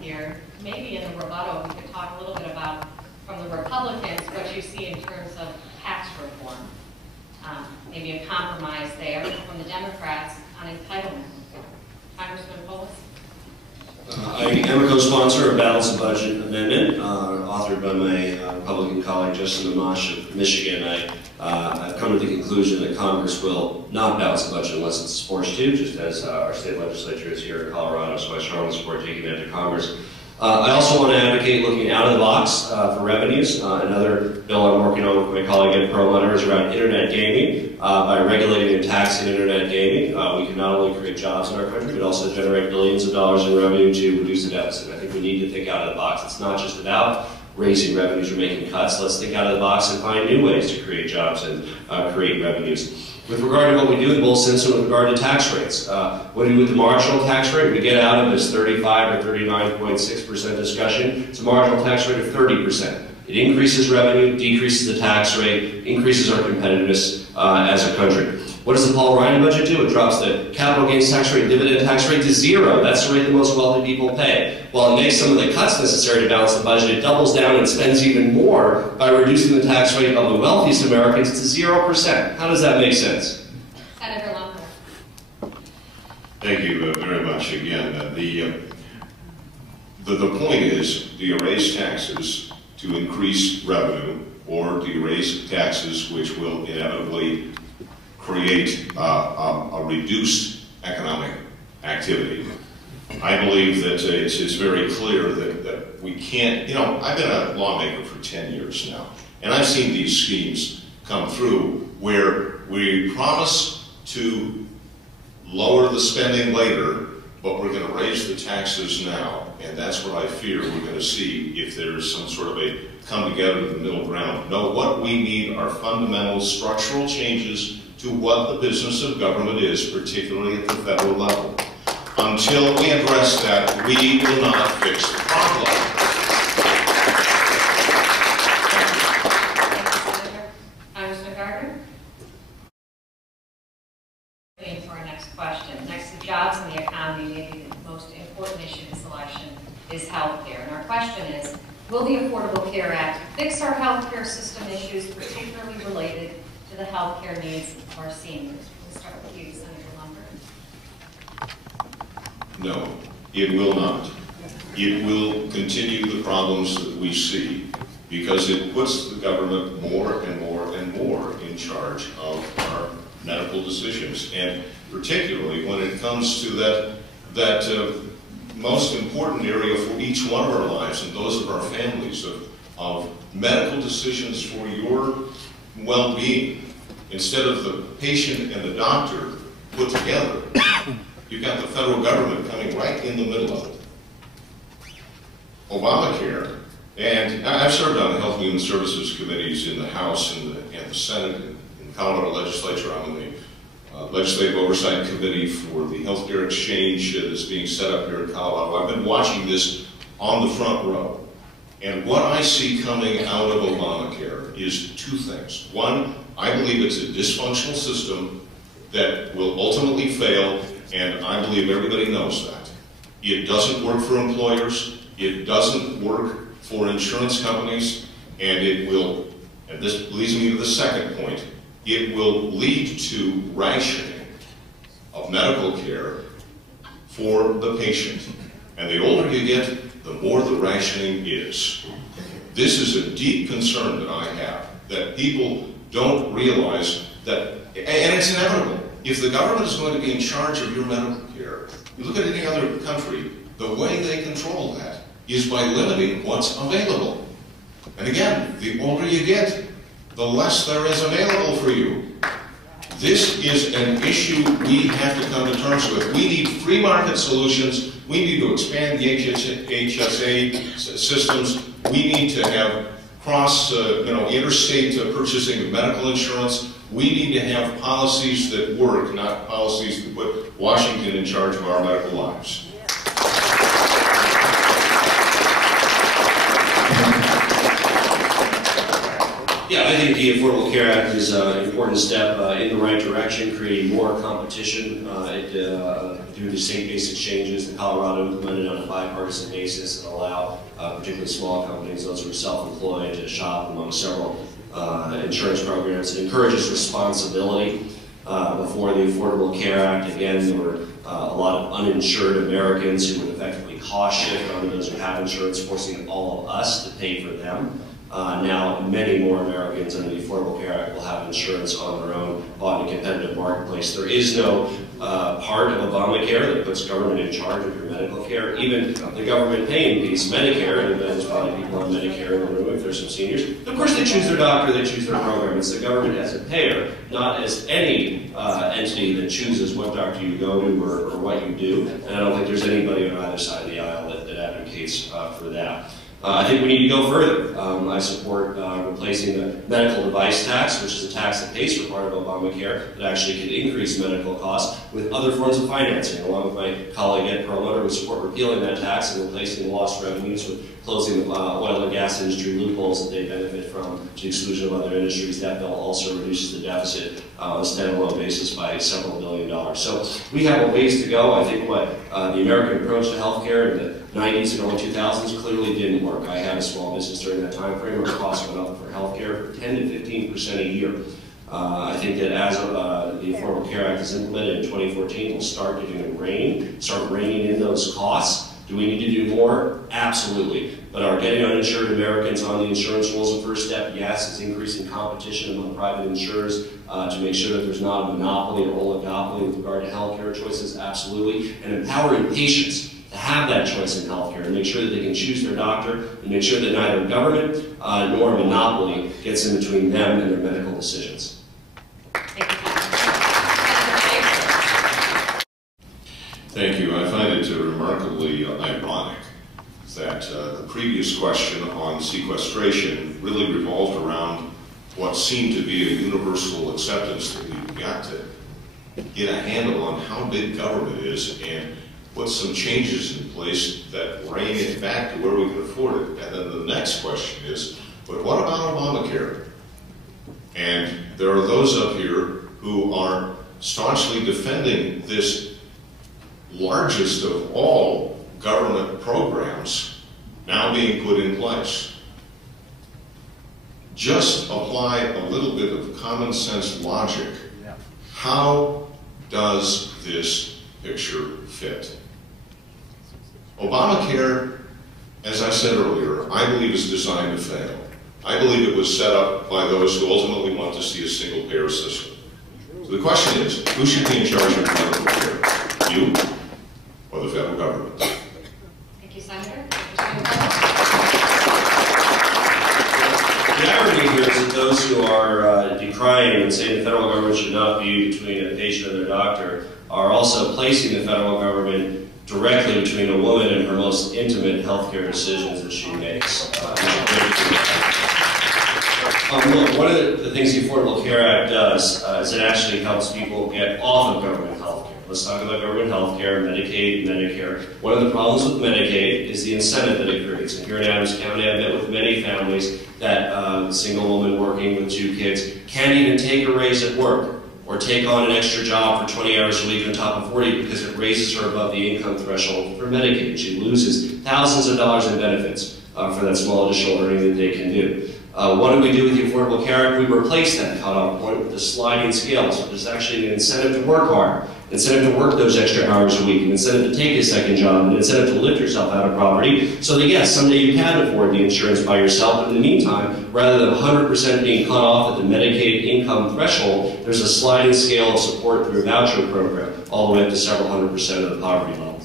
here, maybe in the rebuttal, we could talk a little bit about, from the Republicans, what you see in terms of tax reform. Maybe a compromise there from the Democrats on entitlement. Congressman Polis? I am a co-sponsor of a balanced budget amendment authored by my Republican colleague Justin Amash of Michigan. I've come to the conclusion that Congress will not balance the budget unless it's forced to, just as our state legislature is here in Colorado, so I strongly support taking that to Congress. I also want to advocate looking out of the box for revenues. Another bill I'm working on with my colleague Ed Perlmutter is around internet gaming. By regulating and taxing internet gaming, we can not only create jobs in our country, but also generate billions of dollars in revenue to reduce the deficit. I think we need to think out of the box. It's not just about raising revenues or making cuts. Let's think out of the box and find new ways to create jobs and create revenues. With regard to what we do in both Simpson with regard to tax rates, what do we do with the marginal tax rate? We get out of this 35 or 39.6% discussion. It's a marginal tax rate of 30%. It increases revenue, decreases the tax rate, increases our competitiveness as a country. What does the Paul Ryan budget do? It drops the capital gains tax rate, dividend tax rate to 0. That's the rate the most wealthy people pay. While it makes some of the cuts necessary to balance the budget, it doubles down and spends even more by reducing the tax rate of the wealthiest Americans to 0%. How does that make sense? Senator Lumper. Thank you very much. Again, the point is, do you raise taxes to increase revenue, or do you raise taxes which will inevitably create a reduced economic activity? I believe that it's very clear that we can't, you know, I've been a lawmaker for 10 years now, and I've seen these schemes come through where we promise to lower the spending later, but we're going to raise the taxes now, and that's what I fear we're going to see if there's some sort of a come together in the middle ground. No, what we need are fundamental structural changes to what the business of government is, particularly at the federal level. Until we address that, we will not fix the problem. Congressman Gardner? For our next question. Next to jobs and the economy, maybe the most important issue in this election is health care. And our question is, will the Affordable Care Act fix our health care system issues, particularly related to the health care needs of our seniors? We'll start with you, Senator Lumper. No, it will not. It will continue the problems that we see because it puts the government more and more and more in charge of our medical decisions, and particularly when it comes to that most important area for each one of our lives and those of our families of medical decisions for your well-being. Instead of the patient and the doctor put together, you've got the federal government coming right in the middle of it. Obamacare, and I've served on the Health and Human Services committees in the House and the Senate in the Colorado legislature. I'm in the Legislative Oversight Committee for the healthcare exchange that's being set up here in Colorado. I've been watching this on the front row. And what I see coming out of Obamacare is two things. One, I believe it's a dysfunctional system that will ultimately fail, and I believe everybody knows that. It doesn't work for employers, it doesn't work for insurance companies, and it will, and this leads me to the second point, it will lead to rationing of medical care for the patient. And the older you get, the more the rationing is. This is a deep concern that I have, that people don't realize that, and it's inevitable. If the government is going to be in charge of your medical care, you look at any other country, the way they control that is by limiting what's available. And again, the older you get, the less there is available for you. This is an issue we have to come to terms with. We need free market solutions. We need to expand the HSA systems. We need to have interstate purchasing of medical insurance. We need to have policies that work, not policies that put Washington in charge of our medical lives. Yeah, I think the Affordable Care Act is an important step in the right direction, creating more competition through the state-based exchanges that Colorado implemented on a bipartisan basis that allow particularly small companies, those who are self-employed, to shop among several insurance programs. It encourages responsibility. Before the Affordable Care Act, again, there were a lot of uninsured Americans who would effectively cost shift onto those who have insurance, forcing all of us to pay for them. Now, many more Americans under the Affordable Care Act will have insurance on their own, bought in a competitive marketplace. There is no part of Obamacare that puts government in charge of your medical care. Even the government paying piece, Medicare, and there's probably people on Medicare in the room if there's some seniors. Of course, they choose their doctor, they choose their program. It's the government as a payer, not as any entity that chooses what doctor you go to or what you do. And I don't think there's anybody on either side of the aisle that advocates for that. I think we need to go further. I support replacing the medical device tax, which is a tax that pays for part of Obamacare, that actually could increase medical costs, with other forms of financing. Along with my colleague Ed Perlmutter, we support repealing that tax and replacing the lost revenues with closing the oil and gas industry loopholes that they benefit from, to the exclusion of other industries. That bill also reduces the deficit on a standalone basis by several $1 billion. So we have a ways to go. I think what the American approach to healthcare in the 90s and early 2000s clearly didn't work. I had a small business during that time frame where costs went up for healthcare for 10 to 15% a year. I think that as the Affordable Care Act is implemented in 2014, we'll start reining in those costs. Do we need to do more? Absolutely. But are getting uninsured Americans on the insurance rolls a first step? Yes. It's increasing competition among private insurers to make sure that there's not a monopoly or oligopoly with regard to healthcare choices? Absolutely. And empowering patients to have that choice in healthcare and make sure that they can choose their doctor and make sure that neither government nor monopoly gets in between them and their medical decisions. Thank you. I find it remarkably ironic that the previous question on sequestration really revolved around what seemed to be a universal acceptance that we've got to get a handle on how big government is and put some changes in place that rein it back to where we can afford it. And then the next question is, but what about Obamacare? And there are those up here who are staunchly defending this largest of all government programs now being put in place. Just apply a little bit of common sense logic. How does this picture fit? Obamacare, as I said earlier, I believe is designed to fail. I believe it was set up by those who ultimately want to see a single-payer system. So the question is, who should be in charge of medical care? You or the federal government? Thank you, Senator. The irony here is that those who are decrying and saying the federal government should not be between a patient and their doctor are also placing the federal government directly between a woman and her most intimate healthcare decisions that she makes. Look, one of the things the Affordable Care Act does is it actually helps people get off of government health care. Let's talk about government health care, Medicaid, Medicare. One of the problems with Medicaid is the incentive that it creates. And here in Adams County, I've met with many families that a single woman working with 2 kids can't even take a raise at work or take on an extra job for 20 hours a week on top of 40 because it raises her above the income threshold for Medicaid. She loses thousands of dollars in benefits for that small additional earning that they can do. What do we do with the Affordable Care Act? We replace that cutoff point with the sliding scale. So there's actually an incentive to work hard, incentive to work those extra hours a week, an incentive to take a second job, an incentive to lift yourself out of poverty so that, yes, someday you can afford the insurance by yourself. But in the meantime, rather than 100% being cut off at the Medicaid income threshold, there's a sliding scale of support through a voucher program, all the way up to several 100% of the poverty level.